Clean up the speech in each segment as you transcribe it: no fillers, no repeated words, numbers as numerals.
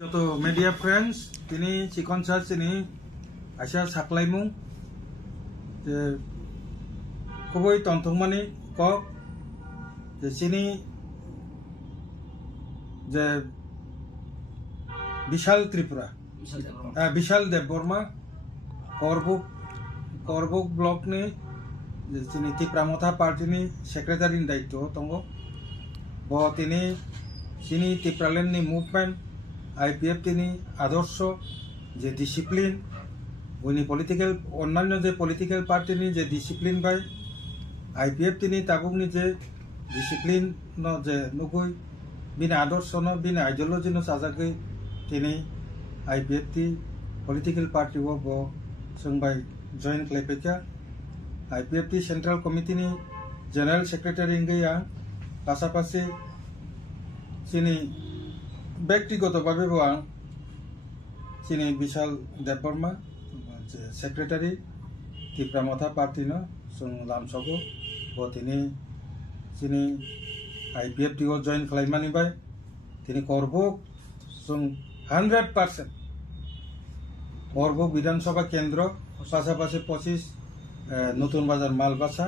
যত media friends তিনি চিকন সার চিনি আশা সাকলাইমু যে খুবই তন্থমানি কক যে চিনি যে বিশাল ত্রিপুরা বিশাল দেববর্মা করবুক ব্লকনি যে চিনি ত্রিপ্রামথা পার্টিनि সেক্রেটারিनि दायित्व दङ ब তিনি চিনি ত্রিপ্রালেण्डनि मुभमेन्ट आईपीएफ তিনি आदर्श যে ডিসিপ্লিন উনি পলিটিক্যাল অন্যান্য যে পলিটিক্যাল পার্টিনি যে ডিসিপ্লিন বাই आईपीएफ তিনি তাবুকনি যে ডিসিপ্লিন ন যে নুগুই বিনা আদর্শ ন বিনা আইডিওলজি ন সাজাগৈ তিনি आईपीएफ তি পলিটিক্যাল পার্টি ও ব সংবাই জয়েন ক্লেপেকা आईपीएफ তি সেন্ট্রাল কমিটিনি জেনারেল সেক্রেটারি ইংগैया পাশাপাশি চিনি ব্যক্তিগতভাবে আं চিনি বিশাল দেববর্মা যে সেক্রেটারি ত্রিপ্রামথা পার্টিनो जों लामसगो ब তিনি চিনি आईपीएफ টিও জয়েন खालामनानै তিনি করবুক जों 100% করবুক বিধানসভা কেন্দ্র পাশাপাশি 25 নতুন বাজার মালবাসা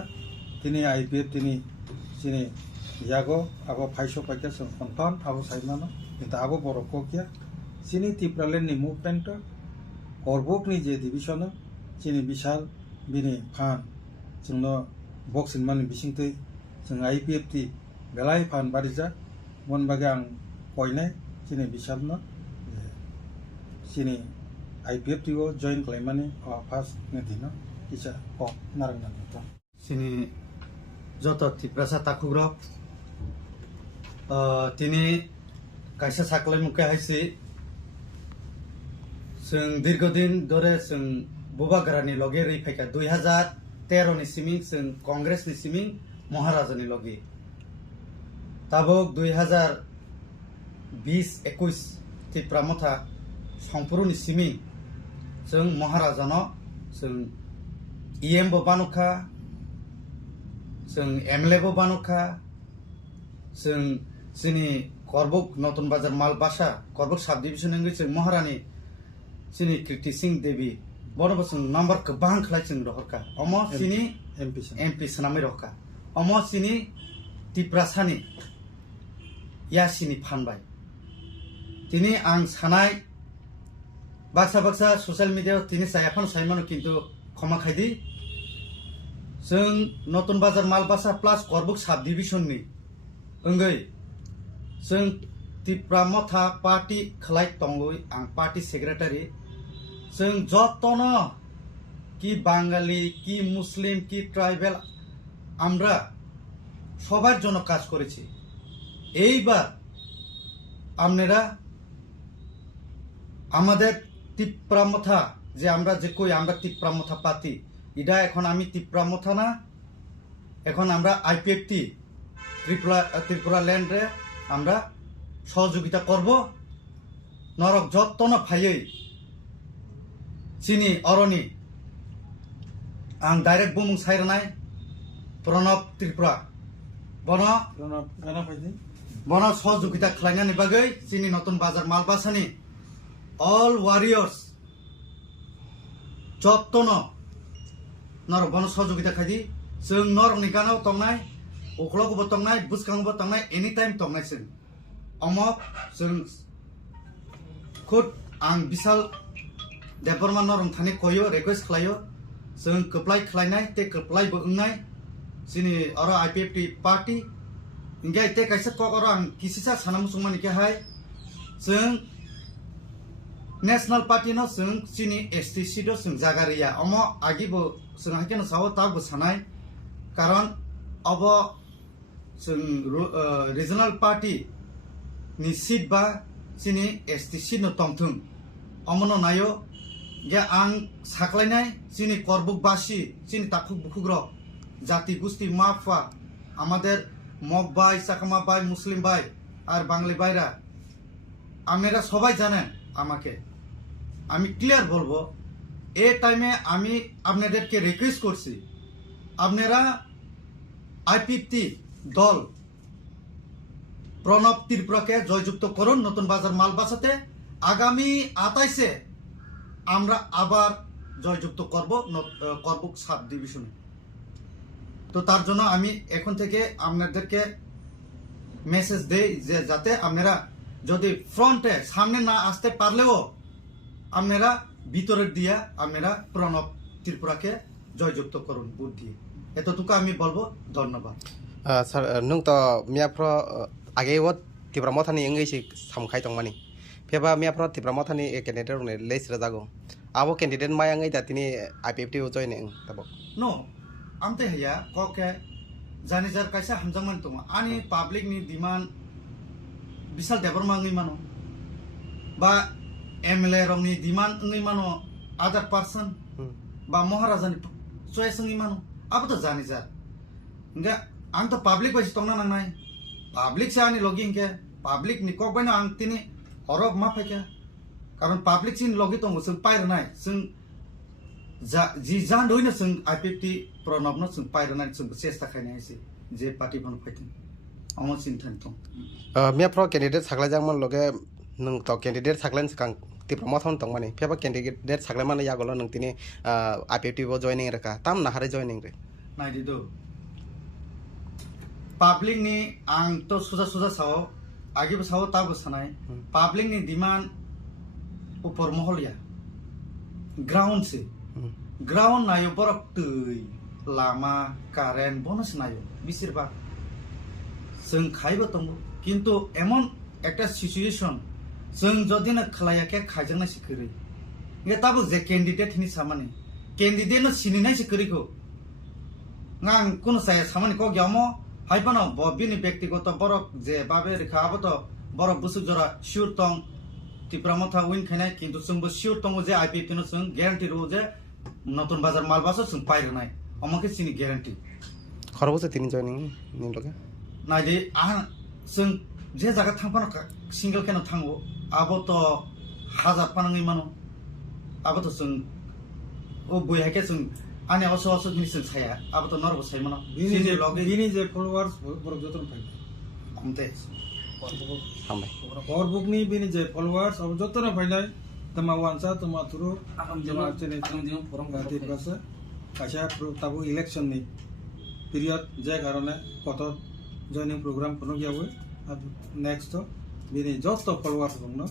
তিনি आईपीएफ তিনি চিনি यागो आबो फाइसो पाइका जों कनफार्म आबो साइमानो কিন্তু आबो बर'खौ किया চিনি ত্রিপ্রালেण्डनि मुभमेन्ट करबुकनि जे डिभिसन चिनि बिशाल बिनि फान जोंनो बक्सिन मानि बिसिंथै जों आईपीएफ ति बेलाय फान बारिजा मन बागे आं कयनाय चिनि बिशालनो चिनि आईपीएफ टिओ जॉइन खालामनानै फार्स्ट दिनो किसा क नारंनानै চিনি যত ত্রিপ্রাসা তাকুগ্রক তিনি কাইসা সাকলাই মুখে হাইছি जों दीर्घदिन धरे जों बुबाग्रानि लगे रैफायखा 2013 नि सिमिं जों कांग्रेस नि सिमिं महाराजानि लगे ताबक 2020-21 त्रिप्रामथा संपुरुनि सिमिं जों महाराजानो जों ईएम बो बानुखा जों एमएलए बो बानुखा जों जोंनि करबुक नतुन बाजार मालबासा करबुक साब डिविजन जों महारानी चिनी कीर्ति सिंह देवी बड़ो जों नम्बर गोबां खालाय जों रहरखा अम चिनी एमपी सनामै रहखा अम चिनी त्रिप्रासानि यासिनि फानबाय तिनि आं सानाय बाक्सा ससियेल मिडिया तिनि सायाफान साइमानो किन्तु क्षमा खायदि जों नतुन बाजार मालबासा प्लस करबुक साब डिविजननि ओंगै जों त्रिप्रामथा पार्टी खालाय तंगै आं पार्टी सेक्रेटारि जों जतनो कि बांगाली कि मुस्लिम कि ट्राइबल আমরা সবার জন্য কাজ করেছি এইবার আপনারা আমাদের ত্রিপ্রামথা যে আমরা যে কই আমরা ত্রিপ্রামথা পাতি এটা এখন আমি ত্রিপ্রামথা না এখন আমরা आईपीएफ টি ত্রিপুরা ল্যান্ডে আমরা সহযোগিতা করব নরক যতন ফাইयै চিনি অরনি आं डाइरेक्ट बुमुं सायरनाय प्रणब त्रिपुरा बन सहयोगिता खालामनायनि बागै चिनि नतुन बाजार मालबासानि ऑल वारियर्स जतन नर बन सहयोगिता खायदि जों नरनि गानाव तंनाय अख्लगबो तंनाय बुसखांबो तंनाय एनी टाइम तंनाय जों अमक जों खुद आं बिशाल देबबर्मा नरम थानि कयो रिक्वेस्ट खालायो जों कप्लाय खालायनाय ते कप्लायबो ओंनाय जोंनि अर आईपीएफ टी पार्टी इंगे ते कायसा कक अर आं किसिसा सानामुसुंमानि केहाय जों नेशनल पार्टी न जों जोंनि एसटीसी दो जों जागारिया अम आगिबो जों हाकेन साव ताबो सानाय कारण अब जों रिजनल पार्टी नि सीट बा जोंनि एसटीसी न तंथुं अमनो नायो जे आं साख्लायनाय जोंनि करबुकबासि जोंनि ताकुक बुकुग्र जाति गोष्ठी माफा আমাদের মগ ভাই চাকমা ভাই মুসলিম ভাই আর বাঙালি ভাইরা আপনারা সবাই জানেন আমাকে আমি ক্লিয়ার বলবো এই টাইমে আমি আপনাদেরকে রিকোয়েস্ট করছি আপনারা আইপিএফ দল প্রণব ত্রিপুরাকে জয়যুক্ত করুন নতুন বাজার মালবাসাতে আগামী 28-এ আমরা আবার জয়যুক্ত করব সাব ডিভিশনে। তো তার জন্য আমি এখন থেকে আপনাদেরকে মেসেজ দেই যে যাতে আপনারা যদি ফ্রন্টে সামনে না আসতে পারলেও আপনারা ভিতরের দিয়া আপনারা প্রণব ত্রিপুরাকে জয়যুক্ত করুন ভোট দিয়ে। এতটুকু আমি বলবো। ধন্যবাদ। স্যার নং তো মিয়াফ্র আগে ও ত্রিপুরা মথানি ইংলিশ সামখাই দংমানি ফেবা মিয়াফ্র ত্রিপুরা মথানি ক্যান্ডিডেট রনে লেসরা जागो আবো ক্যান্ডিডেট মায়াঙ্গै दा तिनी आईपीएफटी जयन तबो नो आमते हैया कके जानि जार कायसा हामजांमान दङ आनि पाब्लिक नि डिमान्ड बिसाल देबरमाङै मानो बा एमएलए रंनि डिमान्ड नै मानो अदर पर्सन बा महाराजानि चॉइस नै मानो अब त जानि जार इंगा आं त पाब्लिक बायस तंना नांनाय पाब्लिक से आनि लगिं के पाब्लिक नि कक बायना आं तिनि हरक मा फायका कारण पाब्लिक सिन लगी दङ जों पायरनाय जों जी जान दोइन जों आईपीएफटी प्रणबनो जों पायरनाय जों चेष्टा खायनायसै जे पार्टी बन फायथिं अमो सिनथान दं मियाफ्र कैंडिडेट सागलायजांमोन लगे नों तो कैंडिडेट सागलायन सिगां ত্রিপুরা মথান दंमानि फेबा कैंडिडेट सागलायमानो यागोलो नों तिनी आईपीएफटी बो जयनिं रेका ताम नाहारे जयनिं रे नायदिदो पाब्लिक नि आं तो सुजा सुजा साव आगे साव ताबो सानाय पाब्लिक नि डिमांड ऊपर महलिया ग्राउंड से ग्राउंड नायो बरक तै लामा कारेन्ट बनस नायो बिसिरबा जों खायबो दङ किन्तु एमन একটা सिचुएशन जों जदि ना खलायाके खायजोंना सिखरि गे ताबो जे कैंडिडेट नि सामानि कैंडिडेट न सिनिनाय सिखरिखौ नां कोन साया सामानि को ग्यामो हाइबानो बबिनि व्यक्तिगत बरक जे बाबे रेखा आबो तो बरक बुसुक जरा शिवर दं ত্রিপুরা মথা উইন খাইনাय কিন্তু जोंबो शिवर दङ जे आईपीएफटी नो जों ग्यारान्टी रो जे नतुन बाजार मालबासो जों पायरनाय अमके सिनि ग्यारान्टी खरबसे तिनी जयनिं नि लगे नायदि आ जों जे जागा थांफानो सिंगल केनो थांगो आबो तो हाजार पानाङै मानो आबो तो जों ओ बयहाके जों आने असो असो नि जों साया आबो तो नरबो साय मानो बिनि जे फलोवार्स बरक जतन फाय हमते हामबाय और बुकनि बिनि जे फलोवार्स अब जतन फायनाय तमा वानसा तमा थुरु जमा चेने फोरम गाति पासे काशा ताबो इलेक्शन नि पिरियड जे कारणे कत जॉइनिंग प्रोग्राम कोनो गयावो अब नेक्स्ट बिनि जस्त फलोवार्स दंनो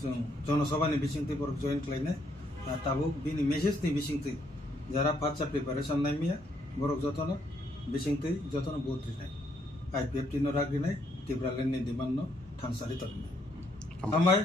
जों जनसभानि बिसिंति बरक जॉइन खालायनाय ताबो बिनि मेसेज नि बिसिंति जरा फाचा प्रिपारेशन नायमिया बरक जतन बिसिंति जतन भोट रिनाय आईपीएफटी नो रागिनाय टिब्रालेन नि डिमांड नो थांसारि तकनाय हामबाय